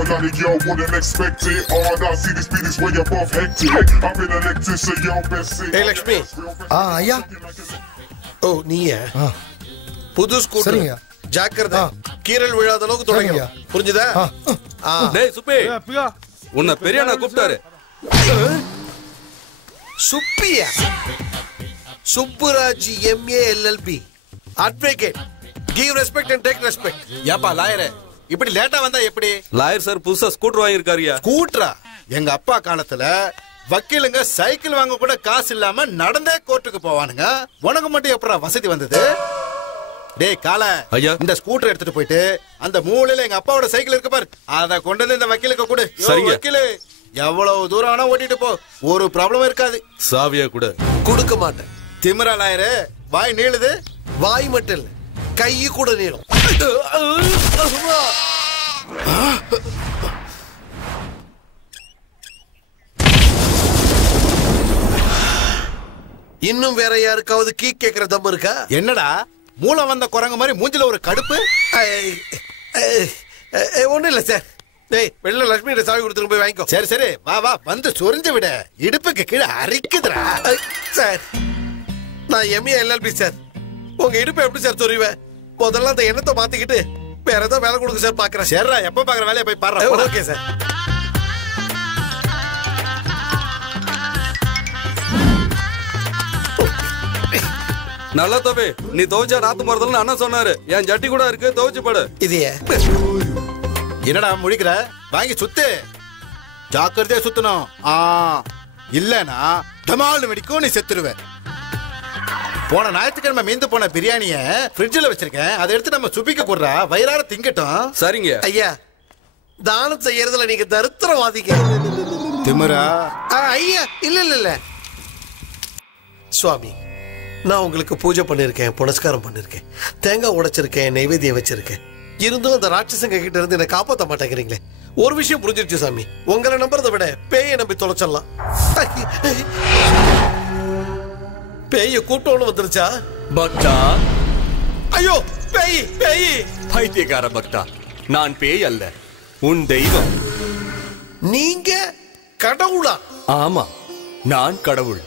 a lot of y'all wouldn't expect it. All I see this beat is way above hectic. I've been elected, so y'all best say. Hey Lakshmi. ஐயா. ஓ நீயா? புது scooter. சரிங்க. ஜாக்கிரதை. கீரல் விழாத அளவுக்கு தொடங்கணும். புரிஞ்சுதா? டேய் சுப்பி. உன்னை பெரியண்ணா கூப்பிட்டாரு. Subbiah? Subbaraj MA LLB. Advocate. Give respect and take respect. ஏப்பா லாயரே, இப்படி லேட்டா வந்தா எப்படி? லாயர் சார் புதுசா ஸ்கூட்டர் வாங்கியிருக்காருயா. ஸ்கூட்டரா? எங்க அப்பா காலத்துல வக்கீலுங்க சைக்கிள் வாங்க கூட காசு இல்லாம நடந்தே கோர்ட்டுக்கு போவானுங்க. உனக்கு மட்டும் எப்படா வசதி வந்தது? டேய் கால, இந்த ஸ்கூட்டர் எடுத்துட்டு போயிட்டு அந்த மூலையில எங்க அப்பாவோட சைக்கிள் இருக்கு பாரு, அத கொண்டு வந்து இந்த வக்கீலுக்கு கொடு. வக்கீலு எவ்வளவு தூரம் ஆனா ஓட்டிட்டு போ, ஒரு ப்ராப்ளம் இருக்காது. சாவியா கூட கொடுக்க மாட்டேன். திமிரா லாயரே, வாய் நீளுது. வாய் மட்டும் இல்ல, கை கூட நீளும். இன்னும் வேற யாருக்காவது கீ கேக்குற தம் இருக்கா? என்னடா மூளை வந்த குரங்கு மாதிரி மூஞ்சில ஒரு கடுப்பு? ஒண்ணும் இல்ல சார். டேய் வெள்ள லட்சுமி சாவி கொடுத்துட்டு போய் வாங்கிக்கோ. சரி சரி, வா வா, வந்து சொரிஞ்சு விட. இடுப்புக்கு கீழே அரிக்குதுடா. சார் நான் MA LLB சார். உங்க இடுப்பு எப்படி சார் சொரிவேன்? முதல்ல அந்த எண்ணத்தை மாத்திக்கிட்டு வேற ஏதாவது வேலை கொடுங்க சார். பாக்குறேன். சரிடா, எப்ப பாக்குற வேலையை போய் பாரு. Okay sir. நல்லா தம்பி, நீ துவைச்சா நாத்து மரத்துல அண்ணன் சொன்னாரு. என் ஜட்டி கூட இருக்கு, துவைச்சு படு. இது என்னடா முடிக்கிற? வாங்கி சுத்து, ஜாக்கிரதையா சுத்தணும். இல்லனா டமால்னு வெடிக்கும், நீ செத்துருவ. போன ஞாயிற்றுக்கிழமை மீந்து போன பிரியாணிய ஃப்ரிட்ஜில் வச்சிருக்கேன், அதை எடுத்து நம்ம சுப்பிக்க போடுறா, வயிறார திங்கட்டும். சரிங்க ஐயா. தானம் செய்யறதுல நீங்க தரித்திரவாதிங்க. திமிரா? ஐயா இல்ல இல்ல இல்ல சுவாமி, நான் உங்களுக்கு பூஜை பண்ணிருக்கேன், புனஸ்காரம் பண்ணிருக்கேன், தேங்காய் உடைச்சிருக்கேன், நைவேத்தியம் வச்சிருக்கேன். இருந்தும் அந்த ராட்சசங்க கிட்ட இருந்து என்ன காப்பாற்ற மாட்டேங்கிறீங்களே. ஒரு விஷயம் புரிஞ்சிருச்சு சாமி, உங்களை நம்புறதை விட பேயை நம்பி தொலைச்சிடலாம். பேய கூட்டம்னு வந்துருச்சா? பக்தா, ஐயோ பேய் பேய்! பைத்தியக்கார பக்தா, நான் பேய் அல்ல, உன் தெய்வம். நீங்க கடவுளா? ஆமா, நான் கடவுள்.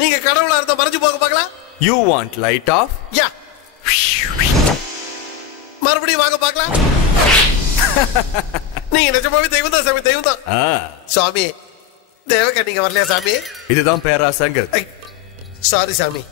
நீங்க கடவுளா இருந்தா மறைஞ்சு போக பார்க்கலாம். You want light off? யா. மறுபடியும் வாங்க பார்க்கலாம். நீங்க நிஜமாவே தெய்வம் தான் சாமி, தெய்வம் தான். சாமி, தேவக்கா நீங்க வரலையா சாமி? இதுதான் பேராசங்கிறது. சாரி சாமி,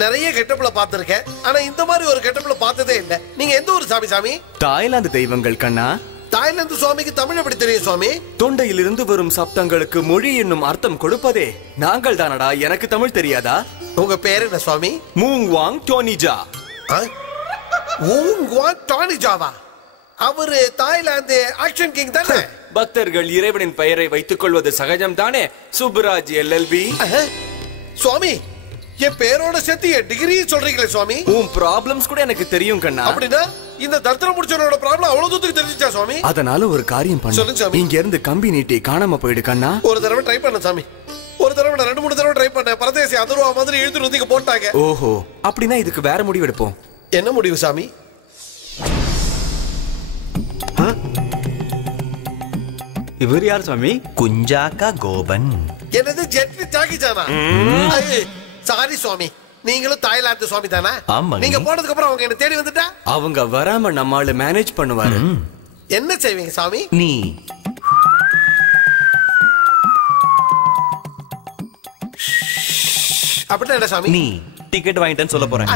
நிறைய கெட்டப்புல பார்த்திருக்கேன், ஆனா இந்த மாதிரி ஒரு கெட்டப்புல பார்த்ததே இல்ல. நீங்க எந்த ஊர் சாமி? சாமி தாய்லாந்து தெய்வங்கள் கண்ணா. தாய்லாந்து சுவாமிக்கு தமிழ் எப்படி தெரியும் சுவாமி? தொண்டையிலிருந்து வரும் சப்தங்களுக்கு மொழி என்னும் அர்த்தம் கொடுப்பதே நாங்கள் தானடா. எனக்கு தமிழ் தெரியாதா? உங்க பேர் என்ன சுவாமி? மூங்வாங் டோனிஜா. மூங்வாங் டோனிஜாவா? அவரு தாய்லாந்து ஆக்ஷன் கிங் தானே? பக்தர்கள் இறைவனின் பெயரை வைத்துக் கொள்வது சகஜம் தானே சுப்புராஜ் LLB. சுவாமி, என் பேரோட சேர்த்து என் டிகிரி சொல்றீங்களே சுவாமி? உன் ப்ராப்ளம்ஸ் கூட எனக்கு தெரியும் கண்ணா. அப்படின்னா இந்த தர்த்தன முடிச்சவரோட ப்ராப்ளம் அவ்வளவு தூரத்துக்கு தெரிஞ்சிச்சா சுவாமி? அதனால ஒரு காரியம் பண்ணு. சொல்லுங்க சாமி. இங்க இருந்து கம்பி நீட்டி காணாம போயிடு கண்ணா. ஒரு தடவை ட்ரை பண்ண சாமி. ஒரு தடவை 2-3 தடவை ட்ரை பண்ண, பரதேசி அதர்வா மாதிரி இழுத்து நுந்திக்கு போட்டாங்க. ஓஹோ, அப்படின்னா இதுக்கு வேற முடிவு எடுப்போம். என்ன முடிவு சாமி? இவர் யார் சுவாமி? குஞ்சாக்கா கோபன். என்னது ஜெட்லி ஜாக்கி ஜானா? சாரி சுவாமி, நீங்களும் தாய்லாந்து சுவாமி தானா? நீங்க போனதுக்கு அப்புறம் அவங்க என்ன தேடி வந்துட்டா? அவங்க வராம நம்மால மேனேஜ் பண்ணுவாரு. என்ன செய்வீங்க சாமி? நீ அப்படின்னா என்ன சாமி? நீ டிக்கெட் வாங்கிட்டேன்னு சொல்ல போறேன்.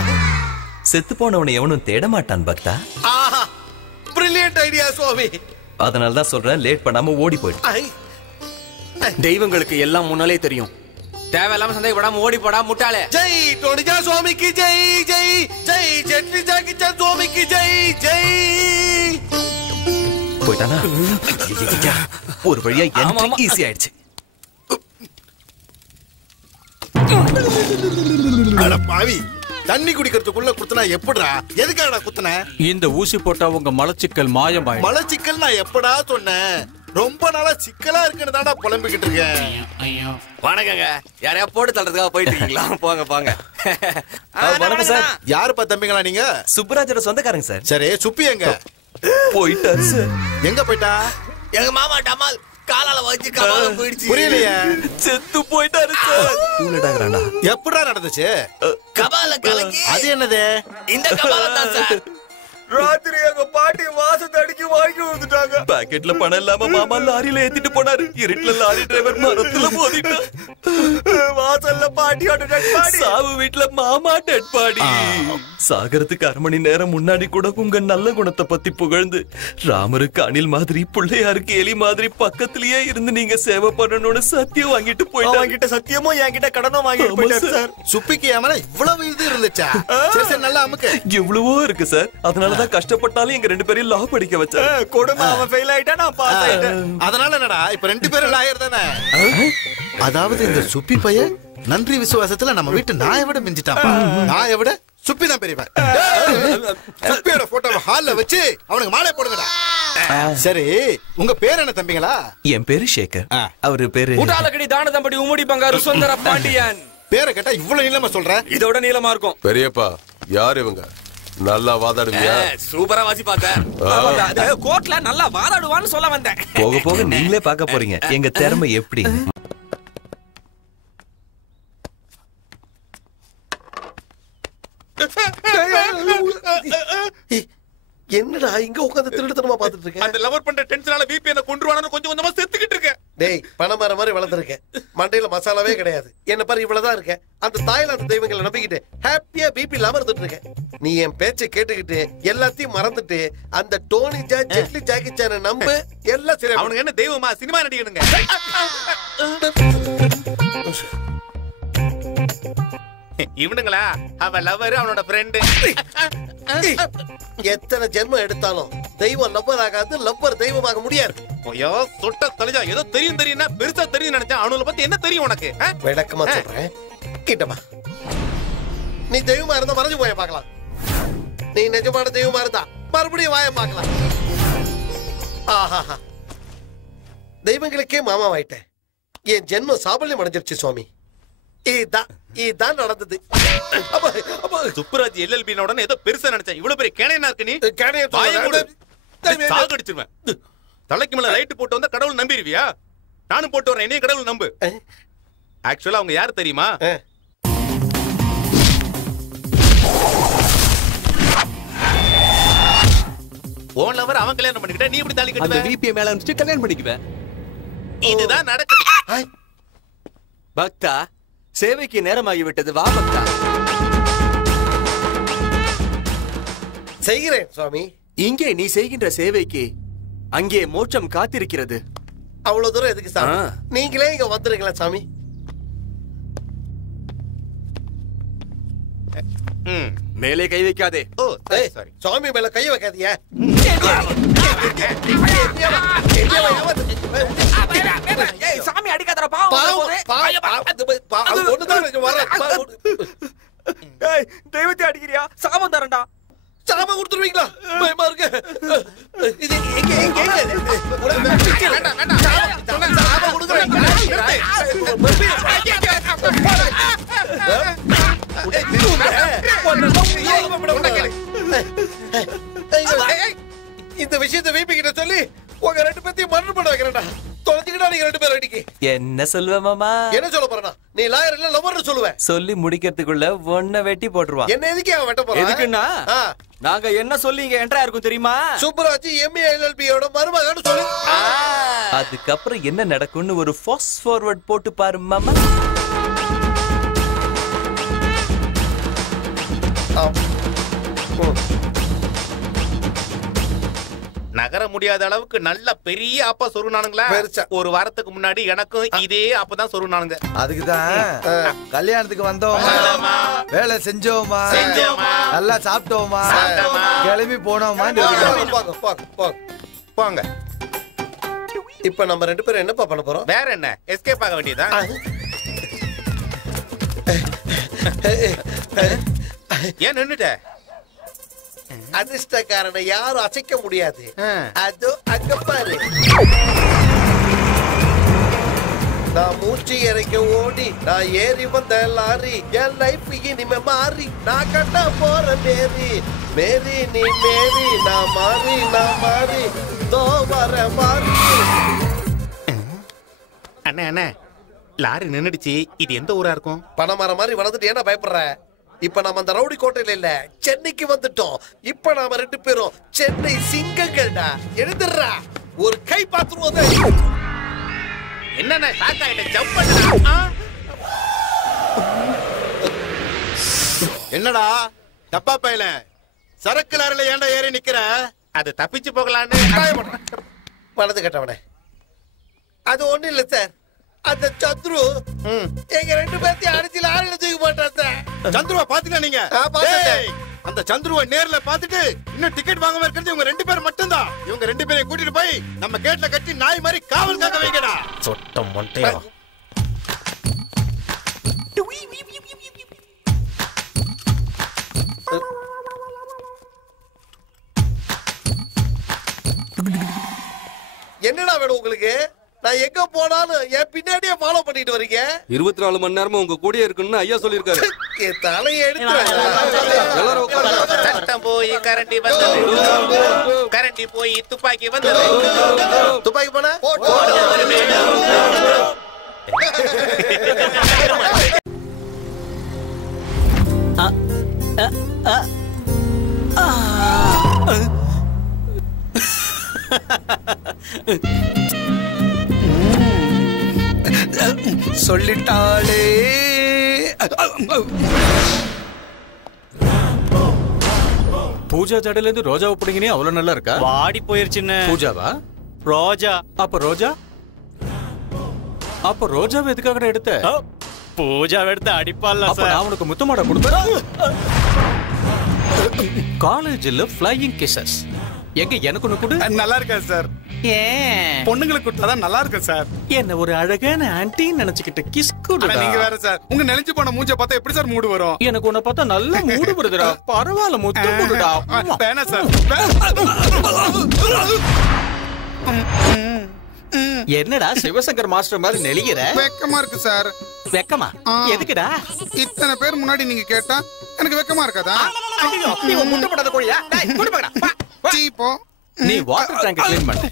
செத்து போனவனை எவனும் தேட மாட்டான் பக்தா. ஆஹா, பிரில்லியன்ட் ஐடியா சுவாமி. அதனால தான் சொல்றேன், லேட் பண்ணாம ஓடி போயிடு. தெய்வங்களுக்கு எல்லாம் முன்னாலே தெரியும். தேவையில்லாம சந்தேகப்படாம ஓடி போடா முட்டாளே. ஜெய் டோனிஜா சுவாமிக்கு ஜெய், ஜெய் ஜெய் ஜெட்லி ஜாக்கி சான் சுவாமிக்கு ஜெய், ஜெய். போயிட்டானா? ஒரு வழியா என்ட்ரி ஈஸி ஆயிடுச்சு. அட பாவி, தண்ணி குடிக்கிறதுக்குள்ள குத்துனா எப்படிடா? எதுக்காடா குத்துன? இந்த ஊசி போட்டா உங்க மலச்சிக்கல் மாயமாயிடும். மலச்சிக்கல் நான் எப்படா சொன்னேன்? ரொம்ப நாளா சிக்கலா இருக்குன்னு தான்டா புலம்பிக்கிட்டு இருக்கேன். வணக்கங்க, யாரையா போட்டு தள்ளுறதுக்காக போயிட்டு இருக்கீங்களா? போங்க போங்க. வணக்கம் சார். யாருப்பா தம்பிங்களா நீங்க? சுப்புராஜோட சொந்தக்காரங்க சார். சரி, சுப்பி எங்க போயிட்டாரு சார். எங்க போயிட்டா? எங்க மாமா டமால் காலால வச்சு கபால போயிடுச்சு. புரியலையே. செத்து போயிட்டாரு சார். தூளடாங்கறானா? எப்படா நடந்துச்சு? கபால கலங்கி. அது என்னது? இந்த கபால தான் சார். ராத்திரி எங்க பாட்டி வாசத்தை அடிக்கி வாங்கி வந்துட்டாங்க. பாக்கெட்ல பணம் இல்லாம மாமா லாரியில ஏத்திட்டு போனாரு. இருட்டுல லாரி டிரைவர் மரத்துல மோதிட்டான். வாசல்ல பாட்டியோட டெட் பாடி. சாவு வீட்ல மாமா டெட் பாடி. சாகரத்துக்கு 1/2 மணி நேரம் முன்னாடி கூட உங்க நல்ல குணத்தை பத்தி புகழ்ந்து ராமருக்கு அணில் மாதிரி பிள்ளையாருக்கு எலி மாதிரி பக்கத்திலேயே இருந்து நீங்க சேவை பண்ணணும்னு சத்தியம் வாங்கிட்டு போயிட்டாங்க. அவங்கிட்ட சத்தியமும் என்கிட்ட கடனும் வாங்கிட்டு போயிட்டாரு சார். சுப்பிக்கு ஏமல இவ்வளவு இது இருந்துச்சா? சரி நல்லா அமுக்கு. எவ்வளவோ இருக்கு சார். அதனாலதான் கஷ்டப்பட்டாலும் எங்க 2 பேரையும் லா படிக்க வச்சாரு. கொடுமை அவன் ஃபெயில் ஆயிட்டா நான் பாஸ் ஆயிட்டேன். அதனால என்னடா இப்ப 2 பேரும் லாயர் தானே? அதாவது இந்த சுப்பி பையன் நன்றி விசுவாசத்துல நம்ம வீட்டு நாயை விட மிஞ்சிட்டான். நாயை விட சுப்பி தான் பெரியவன். சுப்பியோட போட்டோவை ஹால்ல வச்சு அவனுக்கு மாலை போடுங்கடா. சரி உங்க பேர் என்ன தம்பிங்களா? என் பேரு சேகர். அவரு பேரு ஊட்டாலக்கடி தான தம்படி உம்முடி பங்காரு சுந்தர பாண்டியன். பேரை கேட்டா இவ்வளவு நீளமா சொல்ற? இதோட நீளமா இருக்கும். பெரியப்பா யார் இவங்க? நல்லா வாதாடுவியா? சூப்பரா வாசி பார்த்தேன். கோர்ட்ல நல்லா வாதாடுவான்னு சொல்ல வந்தேன். போக போக நீங்களே பார்க்க போறீங்க எங்க திறமை எப்படி. என்னடா இங்க உட்கார்ந்து திருடுத்தனமா பாத்துட்டு இருக்க? அந்த லவர் பண்ற டென்ஷனால பிபி என்ன கொன்றுவானு கொஞ்சம் கொஞ்சமா செத்துக்கிட்டு இருக்கேன். டேய் பணமர மாதிரி வளர்ந்துருக்கேன். மண்டையில மசாலாவே கிடையாது. என்ன பாரு இவ்வளவுதான் இருக்கேன். அந்த தாய்லாந்து தெய்வங்களை நம்பிக்கிட்டு ஹாப்பியா பிபி இல்லாம இருந்துட்டு இருக்கேன். நீ என் பேச்சை கேட்டுக்கிட்டு எல்லாத்தையும் மறந்துட்டு அந்த டோனி ஜெட்லி ஜாக்கி சானை நம்பு எல்லாம் சரி. அவனுக்கு என்ன தெய்வமா சினிமா நடிக்கணுங்க? இவனுங்களா அவ லவர் அவனோட ஃப்ரெண்ட். எத்தனை ஜென்மம் எடுத்தாலும் தெய்வம் லவ்வர் ஆகாது, லவ்வர் தெய்வமாக முடியாது. ஐயோ தொட்ட தலைஜா ஏதோ தெரியும் தெரியும்னா பெருசா தெரியும் நினைச்சா அவனுல பத்தி என்ன தெரியும் உனக்கு? விளக்கமா சொல்றேன் கிட்டமா. நீ தெய்வமா இருந்தா மறைஞ்சு போய பார்க்கலாம். நீ நிஜமான தெய்வமா இருந்தா மறுபடியும் வாய பார்க்கலாம். ஆஹா தெய்வங்களுக்கே மாமாவாயிட்டேன். என் ஜென்மம் சாபல்யம் அடைஞ்சிருச்சு சுவாமி. இதான் நடந்தது. சுப்புராஜ் எல்எல்பி உடனே ஏதோ பெருசா நினைச்சேன். இவ்வளவு பெரிய கேனையா இருக்கு நீ? சாகடிச்சிருவேன். தலைக்கு மேல லைட் போட்டு வந்தா கடவுள் நம்பிடுவியா? நானும் போட்டு வரேன், என்னையும் கடவுள் நம்பு. ஆக்சுவலா அவங்க யாரு தெரியுமா? ஓன் லவர் அவன் கல்யாணம் பண்ணிக்கிட்ட நீ இப்படி தாலி கட்டுவ? அந்த விபி மேல அனுப்பிச்சு கல்யாணம் பண்ணிக்குவேன். இதுதான் நடக்குது. பக்தா சேவைக்கு நேரமாகி விட்டது. வா பக்தா. செய்கிறேன் சுவாமி. இங்கே நீ செய்கின்ற சேவைக்கு அங்கே மோட்சம் காத்திருக்கிறது. அவ்வளவு தூரம் எதுக்கு சாமி? நீங்களே இங்க வந்துருங்களா சாமி? மேலே கை வைக்காதே. ஓ சாரி. சுவாமி மேல கை வைக்காதீங்க. சாமி அடிக்காதடா பாவம். தெய்வத்தை அடிக்கிறியா? சாபம் தரண்டா. சாபம் கொடுத்துருவீங்களா? பயமா இருக்கு. இது இந்த விஷயத்தை வீபி கிட்ட சொல்லி உங்க 2 பேத்தையும் மர்டர் பண்ண வைக்கிறேன்டா. தொலைஞ்சிக்கிட்டா நீங்க 2 பேரும் அடிக்கி. என்ன சொல்லுவ மாமா? என்ன சொல்ல போறேன்னா நீ லாயர் இல்ல லவ்வர்னு சொல்லுவேன். சொல்லி முடிக்கிறதுக்குள்ள ஒன்ன வெட்டி போட்டுருவான். என்ன எதுக்கு அவன் வெட்ட போறான்? எதுக்குன்னா நாங்க என்ன சொல்லி இங்க என்ட்ரா இருக்கும் தெரியுமா? சுப்பராஜ் எம்ஏ எல்எல்பியோட மருமகன்னு சொல்லு. அதுக்கப்புறம் என்ன நடக்கும்னு ஒரு ஃபாஸ்ட் ஃபார்வர்ட் போட்டு பாரு மாமா. நகர முடியாத அளவுக்கு நல்ல பெரிய ஆப்பா சொருனானுங்களா? ஒரு வாரத்துக்கு முன்னாடி எனக்கும் இதே ஆப்பதான் சொருனானுங்க. அதுக்குதான் கல்யாணத்துக்கு வந்தோமா, வேலை செஞ்சோமா, நல்லா சாப்பிட்டோமா, கிளம்பி போனோமா. போங்க. இப்ப நம்ம 2 பேரும் என்னப்பா பண்ண போறோம்? வேற என்ன, எஸ்கேப் ஆக வேண்டியதா? ஏன் நின்னுட்ட? அதிர்ஷ்டக்காரனை யாரும் அசைக்க முடியாது. அதோ அங்க பாரு. நான் மூச்சு இறைக்க ஓடி நான் ஏறி வந்த லாரி. என் லைஃப் இனிமே மாறி நான் கண்ட போற மேரி. மேரி நீ மேரி நான் மாறி தோவா அண்ணே அண்ணே லாரி நின்னுடுச்சு. இது எந்த ஊரா இருக்கும்? பணமரம் மாதிரி வளர்ந்துட்டு ஏன்னா பயப்படுற? இப்ப நாம அந்த ரவுடி கோட்டையில இல்ல, சென்னைக்கு வந்துட்டோம். இப்ப நாம 2 பேரும் சென்னை சிங்கங்கள்டா. எழுதுறா, ஒரு கை பாத்துருவோம். என்னண்ணே ஷாக் ஆயிட்ட? ஜம்ப் பண்ணா. என்னடா டப்பா பையல சரக்கு லாரில ஏன்டா ஏறி நிக்கிற? அது தப்பிச்சு போகலான்னு. வலது கட்டவனே, அது ஒண்ணு இல்ல சார். அந்த சந்துரு எங்க 2 பேர்த்தையும் அடிச்சு லாரில தூக்கி போட்டான் சார். சந்துருவா பாத்தீங்களா நீங்க? அந்த சந்துருவை நேர்ல பாத்துட்டு இன்னும் டிக்கெட் வாங்காம இருக்கிறது இவங்க 2 பேர் மட்டும்தான். இவங்க 2 பேரையும் கூட்டிட்டு போய் நம்ம கேட்ல கட்டி நாய் மாதிரி காவல் காக்க வைக்கடா. சொட்டம் மொட்டையா. என்னடா வேணும் உங்களுக்கு? நான் எங்க போனாலும் என் பின்னாடியே ஃபாலோ பண்ணிட்டு வரீங்க. 24 மணி நேரமும் உங்க கூடயே இருக்குன்னு ஐயா சொல்லிருக்காரு. என் தலையை எடுத்து எல்லாரும் உட்காருங்க. சட்டம் போய் கரண்டி வந்தது, கரண்டி போய் துப்பாக்கி வந்தது. துப்பாக்கி போனா சொல்லிட்டாளே. பூஜா ஜடையில இருந்து ரோஜாவை பிடிங்கினே அவ்வளவு நல்லா இருக்கா? வாடி போயிருச்சுன்னு. பூஜாவா? ரோஜா. அப்ப ரோஜா? அப்ப ரோஜாவை எதுக்காக எடுத்த? பூஜாவை எடுத்து அடிப்பால. அப்ப நான் உனக்கு முத்தமாட கொடுத்தேன். காலேஜ்ல ஃப்ளையிங் கிசஸ் எங்க எனக்கு ஒண்ணு கொடு. நல்லா இருக்கா சார்? ஏன் பொண்ணுங்களுக்கு கொடுத்தாதான் நல்லா இருக்கும் சார். என்ன ஒரு அழகான ஆன்ட்டி நினைச்சுக்கிட்டு கிஸ் கொடு. நீங்க வேற சார். உங்க நினைச்சு போன மூஞ்ச பார்த்தா எப்படி சார் மூடு வரும்? எனக்கு உன்னை பார்த்தா நல்ல மூடு வருதுடா. பரவாயில்ல, முத்தம் கொடுடா. வேணா சார். என்னடா சிவசங்கர் மாஸ்டர் மாதிரி நெளிகிற? வெக்கமா இருக்கு சார். வெக்கமா? எதுக்குடா? இத்தனை பேர் முன்னாடி நீங்க கேட்டா எனக்கு வெக்கமா இருக்காதா? நீ முட்டை போடாத கோழியா? சீப்போ. நீ வாட்டர் டேங்க் க்ளீன் பண்ணு.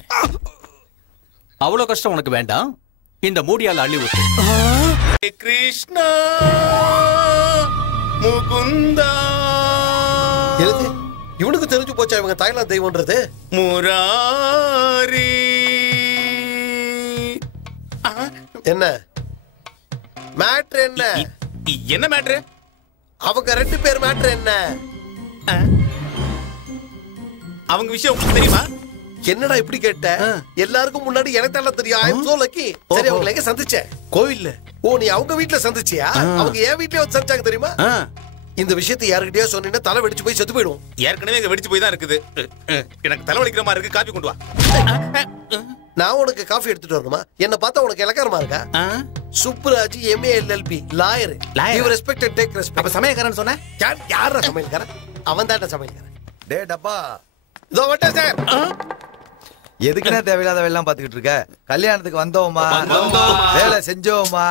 அவ்வளவு கஷ்டம் உனக்கு வேண்டாம். இந்த மூடியால அள்ளி ஊத்து. கிருஷ்ணா முகுந்தா. இவனுக்கு தெரிஞ்சு போச்சா இவங்க தாய்லாந்து தெய்வம்ன்றது? முராரி. என்ன மேட்ரு? என்ன என்ன மேட்ரு? அவங்க 2 பேர் மேட்ரு என்ன? அவங்க விஷயம் உங்களுக்கு தெரியுமா? என்னடா இப்படி கேட்ட? எல்லாருக்கும் முன்னாடி எனக்கு தான் தெரியும். ஐ அம் சோ லக்கி. சரி, அவங்க எங்க சந்திச்ச? கோவில்ல. ஓ, நீ அவங்க வீட்ல சந்திச்சியா? அவங்க என் வீட்லயே வந்து சந்திச்சாங்க தெரியுமா? இந்த விஷயத்தை யாருக்கிட்டயா சொன்னீங்கன்னா தலை வெடிச்சு போய் செத்து போயிடும். ஏற்கனவே இங்க வெடிச்சு போய் தான் இருக்குது. எனக்கு தலை வலிக்கிற மாதிரி இருக்கு. காபி கொண்டு வா. நான் உனக்கு காஃபி எடுத்துட்டு வரணுமா? என்ன பார்த்தா உனக்கு இலக்காரமா இருக்கா? Subburaj MALLB lawyer. You respect and take respect. அப்ப சமயக்காரன் சொன்ன? யாரா சமையல்காரன்? அவன் தான் சமையல்காரன். டே டப்பா, இதோ வட்டேன் சார். எதுக்குன்னா தேவையில்லாத வேலைலாம் பாத்துக்கிட்டு இருக்க? கல்யாணத்துக்கு வந்தோமா, வேலை செஞ்சோமா,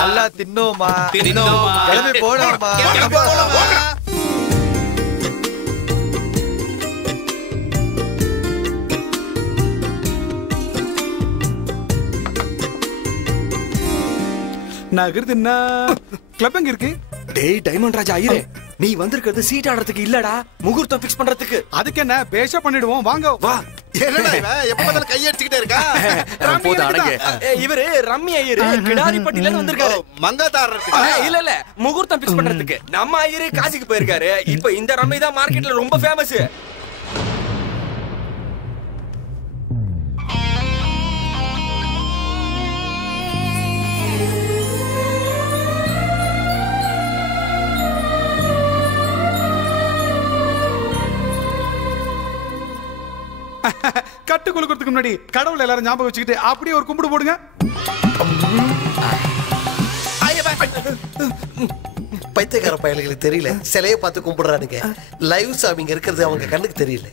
நல்லா தின்னோமா, கிளம்பி போனோமா. நகருதுன்னா கிளப் எங்க இருக்கு? டேய் டைமண்ட் ராஜா ஐயரே, நீ வந்திருக்கிறது சீட் ஆடுறதுக்கு இல்லடா, முகூர்த்தம் ஃபிக்ஸ் பண்றதுக்கு. அதுக்கு என்ன பேஷா பண்ணிடுவோம். வாங்க வா. என்னடா இவன் எப்ப பார்த்தாலும் கை அடிச்சிட்டே இருக்கா? போடு அடங்க. இவரு ரம்மி ஐயரு கிடாரிப்பட்டில இருந்து வந்திருக்காரு. மங்காதாரருக்கு இல்ல இல்ல, முகூர்த்தம் ஃபிக்ஸ் பண்றதுக்கு. நம்ம ஐயரு காசிக்கு போயிருக்காரு. இப்போ இந்த ரம்மி தான் மார்க்கெட்ல ரொம்ப ஃபேமஸ். கட்டு கொடுக்கறதுக்கு முன்னாடி கடவுள் எல்லாரும் ஞாபகம் வச்சுக்கிட்டு அப்படியே ஒரு கும்பிடு போடுங்க. பைத்தியக்கார பயல்களுக்கு தெரியல, சிலையை பார்த்து கும்பிடுறானுங்க. லைவ் சாமிங்க இருக்கிறது அவங்க கண்ணுக்கு தெரியல.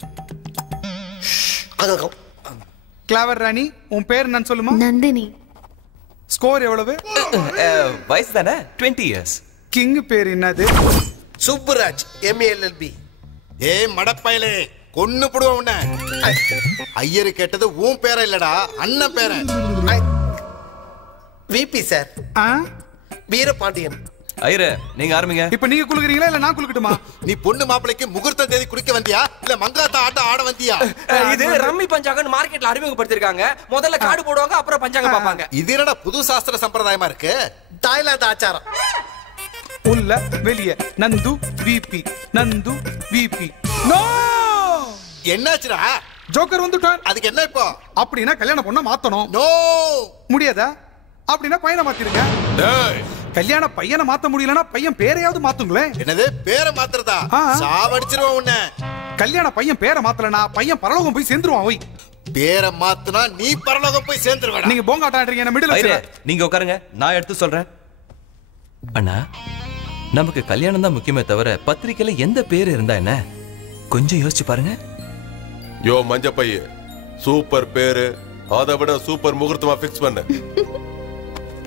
கிளாவர் ராணி, உன் பேர் என்னன்னு சொல்லுமா? நந்தினி. ஸ்கோர் எவ்வளவு? வயசு தானே 20 இயர்ஸ். கிங் பேர் என்னது? சுப்புராஜ் MALLB. ஏய் மடப்பயலே, கொன்னு போடுவோம் உன்னை. ஐயரு கேட்டது உன் பேர இல்லடா, அண்ணன் பேர. VP sir, Veerapandian. ஐயரே, நீங்க ஆரம்பிங்க. இப்ப நீங்க குலுக்குறீங்களா இல்ல நான் குலுக்கட்டுமா? நீ பொண்ணு மாப்பிளைக்கு முகூர்த்த தேதி குடிக்க வந்தியா இல்ல மங்காத்த ஆட்ட ஆட வந்தியா? இது ரம்மி பஞ்சாங்கன்னு மார்க்கெட்ல அறிமுகப்படுத்திருக்காங்க. முதல்ல கார்டு போடுவாங்க, அப்புறம் பஞ்சாங்க பாப்பாங்க. இது என்னடா புது சாஸ்திர சம்பிரதாயமா இருக்கு? தாய்லாந்து ஆச்சாரம். உள்ள வெளிய Nandu VP, Nandu VP. No! என்னாச்சுடா? ஜோக்கர் வந்துட்டான். அதுக்கு என்ன இப்போ? அப்படினா கல்யாண பொண்ண மாத்தணும். நோ! முடியாதா? அப்படினா பையனை மாத்திடுங்க. டேய், கல்யாண பையனை மாத்த முடியலனா பையன் பேரையாவது மாத்துங்களே. என்னது பேரை மாத்துறதா? சாவடிச்சிருவான் உன்னை. கல்யாண பையன் பேரை மாத்தலனா பையன் பரலோகம் போய் சேர்ந்துருவான். ஓய், பேரை மாத்துனா நீ பரலோகம் போய் சேர்ந்துருவடா. நீங்க போங்காட்டான்றீங்க, என்ன மிடில் ஐயரே, நீங்க உட்காருங்க, நான் எடுத்து சொல்றேன். அண்ணா, நமக்கு கல்யாணம் தான் முக்கியமே தவிர பத்திரிக்கையில எந்த பேர் இருந்தா என்ன? கொஞ்சம் யோசிச்சு பாருங்க. யோ மஞ்ச பைய, சூப்பர் பேரு, அதை விட சூப்பர் முகூர்த்தமா பிக்ஸ் பண்ண.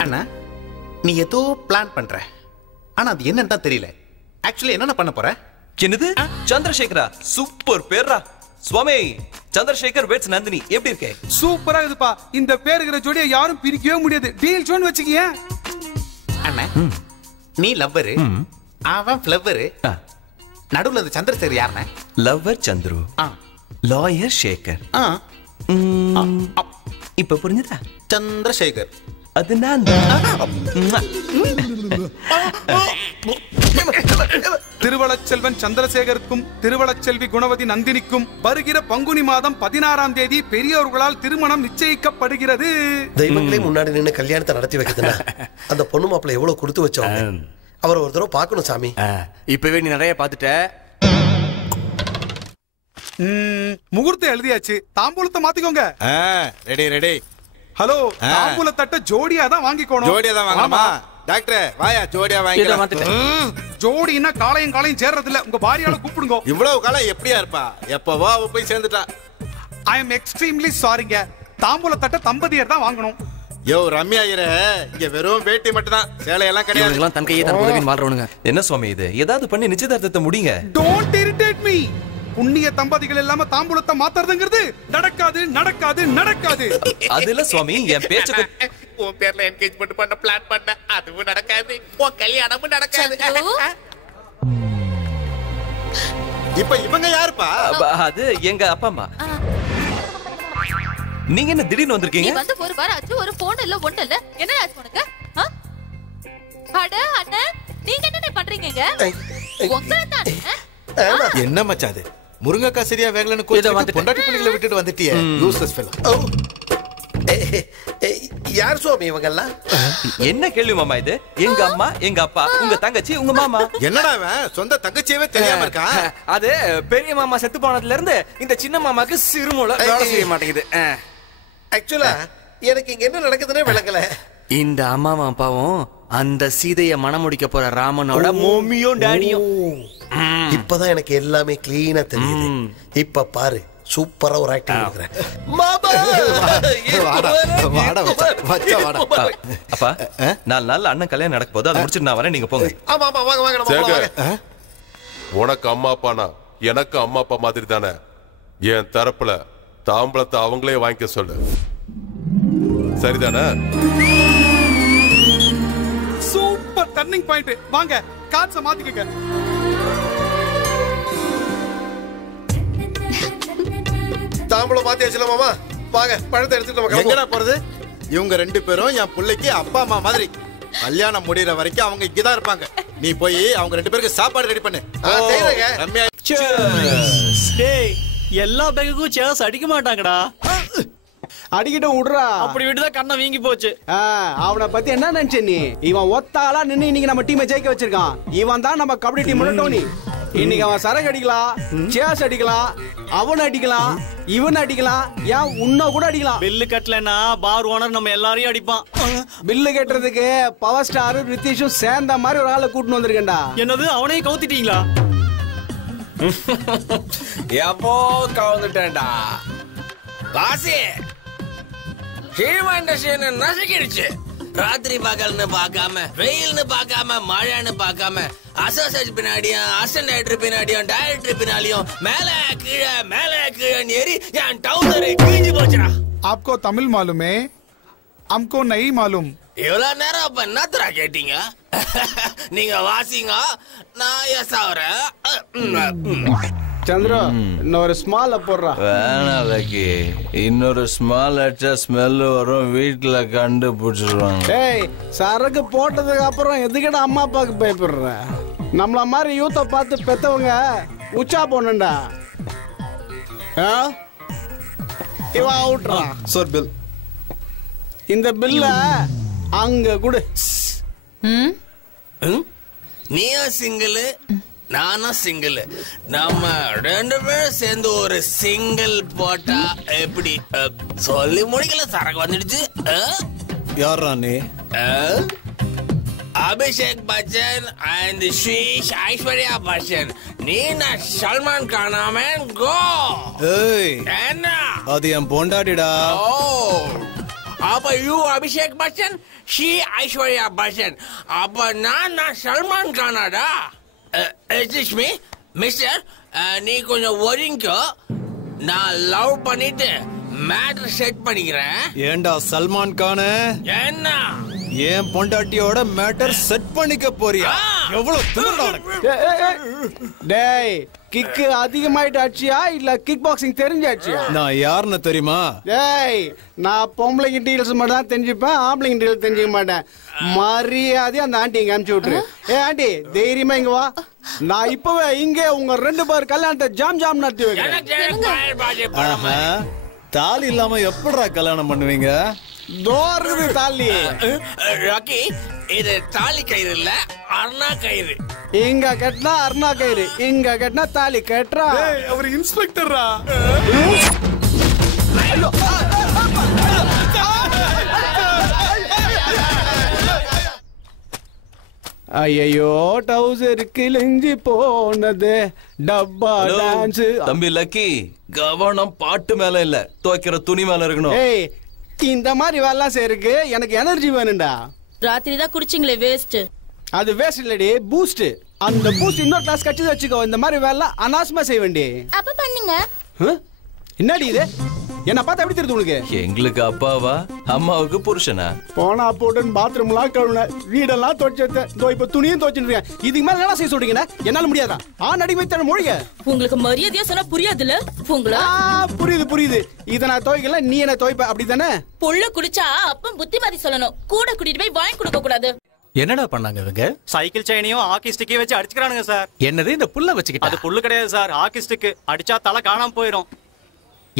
அண்ணா, நீ ஏதோ பிளான் பண்ற, ஆனா அது என்னன்னு தான் தெரியல. ஆக்சுவலி என்ன பண்ண போற? என்னது? சந்திரசேகரா? சூப்பர் பேரா. சுவாமி, சந்திரசேகர் வெட்ஸ் நந்தினி. எப்படி இருக்கே? சூப்பரா இருக்குப்பா. இந்த பேருகிற ஜோடியை யாரும் பிரிக்கவே முடியாது. Deal zone வச்சுக்கிய. அண்ணா, நீ லவ்வரு, அவன் ஃப்ளவரு, நடுவுல அந்த சந்திரசேகர் யாருண்ணா? Lover Chandru, lawyer Sekhar. இப்ப புரிஞ்சுதா? சந்திரசேகர் அது நான். திருவளச்செல்வன் சந்திரசேகருக்கும் திருவளச்செல்வி குணவதி நந்தினிக்கும் வருகிற பங்குனி மாதம் 16ஆம் தேதி பெரியோர்களால் திருமணம் நிச்சயிக்கப்படுகிறது. தெய்வங்களே முன்னாடி நின்று கல்யாணத்தை நடத்தி வைக்கிறதுனா அந்த பொண்ணு மாப்பிள்ளை எவ்வளவு கொடுத்து வச்சோம். அவர் ஒரு தடவை பார்க்கணும் சாமி. இப்பவே நீ நிறைய பாத்துட்ட. முகூர்த்தம் எழுதியாச்சு, தாம்பூலத்தை மாத்திக்கோங்க. Ready ready. ஹலோ, தாம்பூல தட்ட ஜோடியா தான் வாங்கிக்கணும். ஜோடியா தான் வாங்கணுமா? டாக்டர் வாயா, ஜோடியா வாங்கிக்கலாம். ஜோடினா காலையும் காலையும் சேர்றது இல்ல. உங்க பாரியால கூப்பிடுங்க. இவ்வளவு காலம் எப்படியா இருப்பா? எப்பவோ அவ போய் சேர்ந்துட்டா. ஐ அம் எக்ஸ்ட்ரீம்லி சாரிங்க. தாம்பூல தட்ட தம்பதியர் தான் வாங்கணும். யோ ரம்யா ஐயரே, இங்க வெறும் வேட்டி மட்டும் தான், சேலை எல்லாம் கிடையாது. இவங்கலாம் தன் கையை தன் உதவின்னு வாழ்றவனுங்க. என்ன சுவாமி இது? ஏதாவது பண்ணி நிச்சயதார்த்தத்தை முடிங்க. Don't irritate me. புண்ணிய தம்பதிகள் இல்லாம தாம்பூலத்தை மாத்துறதுங்கிறது நடக்காது நடக்காது நடக்காது. அது இல்ல சுவாமி, என் பேச்சுக்கு உன் பேர்ல என்கேஜ்மென்ட் பண்ண பிளான் பண்ண, அதுவும் நடக்காது. உன் கல்யாணமும் நடக்காது. இப்ப இவங்க யாருப்பா? அது எங்க அப்பா அம்மா. நீங்க என்ன திடீர்னு வந்திருக்கீங்க? நீ வந்து ஒரு வாரம் ஆச்சு, ஒரு போன் இல்ல ஒண்ணு இல்ல. என்ன ஆச்சு உனக்கு? அட அண்ணா, நீங்க என்ன பண்றீங்க? உங்களை தானே. என்ன மச்சான் அது? முருங்கக்காய் சரியா வேகலன்னு கோச்சிட்டு பொண்டாட்டி பிள்ளைகளை விட்டுட்டு வந்துட்டியே. Useless fellow. யார் சுவாமி இவங்க எல்லாம்? என்ன கேள்வி மாமா இது? எங்க அம்மா, எங்க அப்பா, உங்க தங்கச்சி, உங்க மாமா. என்னடா அவன் சொந்த தங்கச்சியவே தெரியாம இருக்கான்? அது பெரிய மாமா செத்து போனதுல இருந்து இந்த சின்ன மாமாக்கு சிறுமூளை வேலை செய்ய மாட்டேங்குது. ஆக்சுவலா எனக்கு இங்க என்ன நடக்குதுன்னே விளங்கல. இந்த அம்மாவும் அப்பாவும் அந்த சீதைய மனம் முடிக்க போற ராமனோட மம்மியும் டாடியும். இப்பதான் எனக்கு எல்லாமே கிளீனா தெரியுது. இப்ப பாரு, சூப்பரா ஒரு ஆக்டிங் கொடுக்குறேன். அப்பா, 4 நாள்ல அண்ணன் கல்யாணம் நடக்க போது, அதை முடிச்சுட்டு நான் வரேன், நீங்க போங்க. ஆமா ஆமா, வாங்க வாங்க. உனக்கு அம்மா அப்பானா எனக்கு அம்மா அப்பா மாதிரி தானே. என் தரப்புல தாம்பளத்தை அவங்களே வாங்கிக்க சொல்லு, சரிதானே? Super turning point. வாங்க, காட்ஸ மாத்திக்கங்க. தாம்பளம் மாத்தியாச்சுல மாமா. வாங்க, பழத்தை எடுத்துட்டு நம்ம எங்கடா போறது? இவங்க 2 பேரும் என் பிள்ளைக்கு அப்பா அம்மா மாதிரி. கல்யாணம் முடியற வரைக்கும் அவங்க இங்கதான் இருப்பாங்க. நீ போய் அவங்க 2 பேருக்கு சாப்பாடு ரெடி பண்ணு. ரம்யா, டேய், எல்லா பேக்குக்கும் சேர்ஸ் அடிக்க மாட்டாங்கடா. அடிக்கிட்ட விடுறா. அப்படி விட்டுதான் கண்ணை வீங்கி போச்சு. அவனை பத்தி என்ன நினைச்ச நீ? இவன் ஒத்தாளா நின்னு இன்னைக்கு நம்ம டீமை ஜெயிக்க வச்சிருக்கான். இவன் தான் நம்ம கபடி டீமோட டோனி. இன்னைக்கு அவன் சரக்கு அடிக்கலாம், சேஸ் அடிக்கலாம், அவன் அடிக்கலாம், இவன் அடிக்கலாம், ஏன் உன்ன கூட அடிக்கலாம். பில்லு கட்டலன்னா பார் ஓனர் நம்ம எல்லாரையும் அடிப்பான். பில்லு கட்டுறதுக்கு பவர் ஸ்டார் ரித்திஷும் சேர்ந்த மாதிரி ஒரு ஆளை கூட்டின்னு வந்திருக்கேன்டா. என்னது, அவனையும் கவுத்திட்டீங்களா? எப்போ கவுந்துட்டேன்டா ராசி. சினிமா இண்டஸ்ட்ரி நசுக்கிடுச்சு. ராத்திரி பகல்னு பார்க்காம, வெயில்னு பார்க்காம, மழைன்னு பார்க்காம, அசோசியேட் பின்னாடியும், அசிஸ்டன்ட் பின்னாடியும், டைரக்டர் பின்னாடியும் மேல கீழே ஏறி என் டவுசர் கிழிஞ்சு போச்சுடா. आपको तमिल मालूम है, हमको नहीं मालूम. இவ்வளவு நேரம் அப்ப என்னத்தரா கேட்டீங்க? நீங்க வாசிங்க, நான் எஸ் ஆகுறேன். சந்திரா இன்னொரு ஸ்மால் போடுறா. வேணாம் லக்கி, இன்னொரு ஸ்மால் அடிச்சா ஸ்மெல் வரும், வீட்டுல கண்டுபிடிச்சிருவாங்க. ஏய் சரக்கு போட்டதுக்கு அப்புறம் எதுக்கிட்ட அம்மா அப்பாவுக்கு பயப்படுற? நம்மள மாதிரி யூத்தை பார்த்து பெத்தவங்க உச்சா போனண்டா. இவன் அவுட்ரா. Sir bill. இந்த பில்ல அங்க குடு. நீயும் சிங்கிள், நானும் சிங்கிள். நம்ம 2 பேரும் சேர்ந்து ஒரு சிங்கிள் போட்டா எப்படி? சொல்லி முடிக்கல, சரக்கு வந்துடுச்சு. யார் ராணி? அபிஷேக் பச்சன் அண்ட் ஸ்ரீ ஐஸ்வர்யா பச்சன். நீ நான் சல்மான் கானாம கோ. என்ன அது என் பொண்டாடிடா. அப்ப யூ அபிஷேக் பச்சன், ஷீ ஐஸ்வர்யா பச்சன். அப்ப நான் சல்மான் கானாடா. எக்ஸ்கியூஸ் மீ மிஸ்டர், நீ கொஞ்சம் ஒதுங்கோ. நான் லவ் பண்ணிட்டு மேட்டர் செட் பண்ணிக்கிறேன். ஏண்டா சல்மான் கான், என்ன என் பொண்டாட்டியோட மேட்டர் செட் பண்ணிக்க போறியா? எவ்வளவு டேய், கிக் அதிகமாயிட்டாச்சியா இல்ல கிக் பாக்ஸிங் தெரிஞ்சாச்சியா? நான் யாருன்னு தெரியுமா? டேய், நான் பொம்பளைங்க டீல்ஸ் மட்டும் தான் தெரிஞ்சுப்பேன், ஆம்பளைங்க டீல்ஸ் தெரிஞ்சுக்க மாட்டேன். மரியாதையா அந்த ஆண்டி இங்க அனுப்பிச்சு விட்டுரு. ஆண்டி தைரியமா இங்க வா. நான் இப்பவே இங்க உங்க 2 பேர் கல்யாணத்தை ஜாம் நடத்தி வைக்கிறேன். தாலி இல்லாம எப்படிடா கல்யாணம் பண்ணுவீங்க? தோறுது தாலி. ராக்கி, இது தாலி கயிறு இல்ல, அருணா கயிறு. இங்க கட்டினா அருணா கயிறு, இங்க கட்டினா தாலி கட்டுறா. அவர் இன்ஸ்பெக்டரா? ஐயோ டவுசர் கிழிஞ்சு போனது. டப்பா டான்ஸ். தம்பி லக்கி, கவனம் பாட்டு மேல இல்ல, துவைக்கிற துணி மேல இருக்கணும். ஏய், இந்த மாதிரி வேலை செய்யறதுக்கு எனக்கு எனர்ஜி வேணும்டா. ராத்திரி தான் குடிச்சிங்களே வேஸ்ட். அது வேஸ்ட் இல்லடி, பூஸ்ட். அந்த பூஸ்ட் இன்னொரு கிளாஸ் கட்டி வச்சுக்கோ. இந்த மாதிரி வேலை அனாவசியமா செய்ய வேண்டி. அப்ப பண்ணுங்க. என்னடி இது? என்ன பார்த்தா எப்படி தெரியுது உனக்கு? எங்களுக்கு அப்பாவா, அம்மாவுக்கு புருஷனா? போனா போட்டுன்னு பாத்ரூம்லாம் கழுவுன, வீடெல்லாம் துவைச்சேன். இப்ப துணியும் துவைச்சுருக்கேன். இதுக்கு மேல என்ன செய்ய சொல்றீங்க? என்னால முடியாதா? நடிமை தர மொழிய. உங்களுக்கு மரியாதையா சொன்னா புரியாதுல்ல உங்களா? புரியுது. இத நான் துவைக்கல, நீ என்ன துவைப்ப, அப்படிதானே? புள்ள குடிச்சா அப்பம் புத்திமதி சொல்லணும், கூட கூட்டிட்டு போய் வாங்கி கொடுக்க கூடாது. என்னடா பண்ணாங்க இவங்க? சைக்கிள் செயினையும் ஹாக்கி ஸ்டிக்கையும் வச்சு அடிச்சுக்கிறானுங்க சார். என்னது இந்த புல்ல வச்சுக்கிட்டு? அது புல்லு கிடையாது சார், ஹாக்கி ஸ்டிக். அடிச்சா தலை காணாம போயிடும்.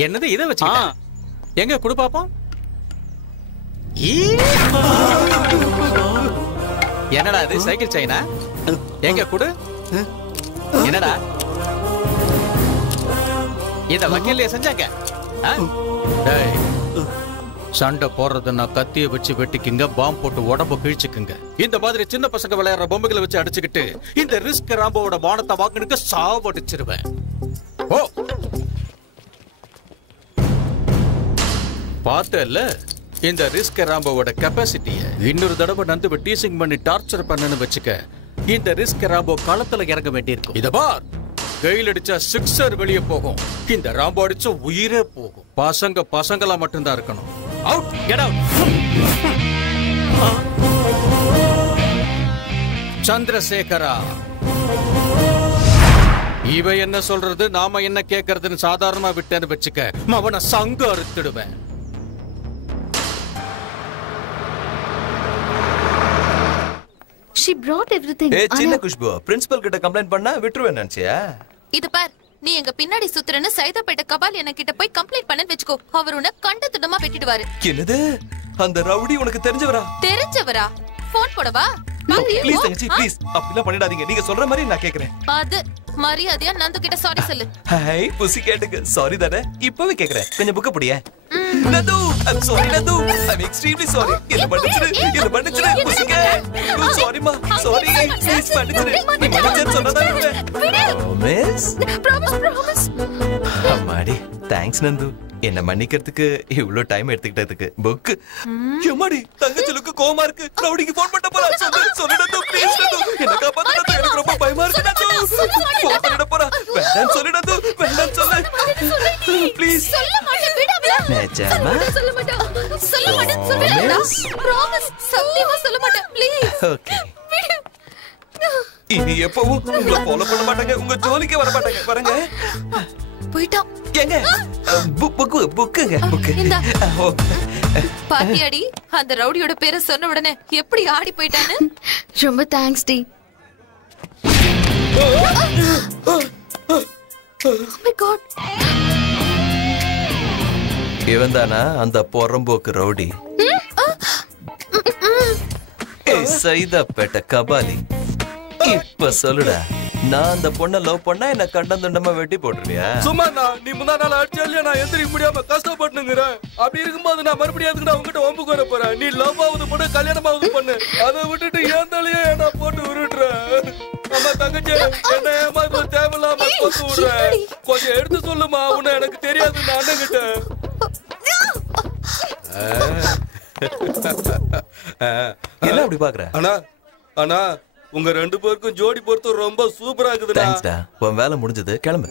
என்னது இதை வச்சுக்கிட்டா? எங்க குடு பாப்போம். என்னடா இது, சைக்கிள் செயினா? எங்க குடு. என்னடா இத வக்கீல்லையே செஞ்சாங்க? சண்டை போடுறதுன்னா கத்திய வச்சு வெட்டிக்குங்க, பாம்பு போட்டு உடம்ப கிழிச்சுக்குங்க. இந்த மாதிரி சின்ன பசங்க விளையாடுற பொம்மைகளை வச்சு அடிச்சுக்கிட்டு இந்த ரிஸ்க் ராம்போட மானத்தை வாங்கினுக்கு சாவடிச்சிருவேன். ஓ பார்த்தல இந்த ரிஸ்க் ராம்போட கெப்பாசிட்டியை. இன்னொரு தடவை நந்து டீசிங் பண்ணி டார்ச்சர் பண்ணனு வச்சுக்க, இந்த ரிஸ்க் ராம்போ களத்துல இறங்க வேண்டியிருக்கும். இத பார், கையில் அடிச்சா சிக்ஸர் வெளியே போகும், இந்த ராம்போ அடிச்சா உயிரே போகும். பசங்களா மட்டும்தான் இருக்கணும். Out, get out. சந்திரசேகரா, இவ என்ன சொல்றது, நாம என்ன கேட்கறதுன்னு சாதாரணமா விட்டேன்னு வச்சுக்க, அவனை சங்க அறுத்துடுவேன். She brought everything. ஏய் சின்ன குஷ்பு, பிரின்சிபல் கிட்ட கம்ப்ளைன்ட் பண்ணா விட்டுருவேன் நினைச்சியா? இது பார், நீ எங்க பின்னாடி சுத்துறன்னு சைதாப்பேட்டை கபால் என்ன கிட்ட போய் கம்ப்ளைன்ட் பண்ணன்னு வெச்சுக்கோ. அவர் உன்னை கண்ட துண்டமா வெட்டிடுவாரு. என்னது, அந்த ரவுடி உனக்கு தெரிஞ்சவரா? தெரிஞ்சவரா? போன் போடவா? ப்ளீஸ் தங்கச்சி, ப்ளீஸ் அப்படிலாம் பண்ணிடாதீங்க. நீங்க சொல்ற மாதிரி நான் கேக்குறேன். அது மரியாதையா நந்து கிட்ட சாரி சொல்லு. ஹாய் புசி கேட்டுக்கு சாரி தானே, இப்பவே கேக்குறேன். கொஞ்சம் புக்க புடியே. நது, I'm sorry நது, I'm extremely sorry. என்ன பண்ணிச்சிரு புசி கே. சாரிமா, சாரி, ப்ளீஸ் பண்ணிச்சிரு. நீ மன்னிச்சு சொன்னதா இல்ல. ப்ராமிஸ். ப்ராமிஸ். அம்மாடி, தேங்க்ஸ் நந்து. என்ன மன்னிக்கிறதுக்கு இவ்வளவு டைம் எடுத்துக்கிட்டதுக்கு புக் எம்மாடி தங்கச்சிலுக்கு கோவமா இருக்கு ரவுடிக்கு போன் பண்ண போறா சொல்லிடு ப்ளீஸ் என்ன காப்பாத்து எனக்கு ரொம்ப பயமா இருக்கு போன் பண்ணிட போறா வேண்டாம் சொல்லிடு வேண்டாம் சொல்லு ப்ளீஸ் சொல்ல மாட்டேன் விடாமல நிஜமா சொல்ல மாட்டேன் சொல்லுடா ப்ராமிஸ் சத்தியமா சொல்ல மாட்டேன் ப்ளீஸ் ஓகே இனி எப்பவும் உங்களை ஃபாலோ பண்ண மாட்டாங்க உங்க ஜோலிக்கு வர மாட்டாங்க பாருங்க போய்ட்டான் எங்க புக்குங்க புக்கு பாத்தியாடி அந்த ரவுடியோட பேரை சொன்ன உடனே எப்படி ஆடி போயிட்டான்னு ரொம்ப தேங்க்ஸ் டி my god இவன் தானா அந்த பொறம்போக்கு ரவுடி சைதாப்பேட்டை கபாலி இப்ப சொல்லுடா நான் அந்த பொண்ண லவ் பண்ணா என்ன கண்டந்துண்டமா வெட்டி போட்டுறியா சும்மா நீ முந்தா நாள் அடிச்சாலியா நான் எந்திரிக்க முடியாம கஷ்டப்பட்டுங்கிறேன் அப்படி இருக்கும்போது நான் மறுபடியும் அதுக்கு உங்ககிட்ட ஒம்புக்கு வர போறேன் நீ லவ் ஆகுது பண்ணு கல்யாணமாவது பண்ணு அதை விட்டுட்டு ஏன் தலையே என்ன போட்டு உருட்டுற அம்மா தங்கச்சி என்ன ஏமாத்த தேவையில்லாம போட்டு விடுற கொஞ்சம் எடுத்து சொல்லுமா உன்னை எனக்கு தெரியாது நான் அண்ணன் கிட்ட என்ன அப்படி பாக்குற அண்ணா உங்க ரெண்டு பேருக்கும் ஜோடி பொறுத்து ரொம்ப சூப்பரா இருக்குதுடா தேங்க்ஸ்டா உன் வேலை முடிஞ்சது கிளம்பு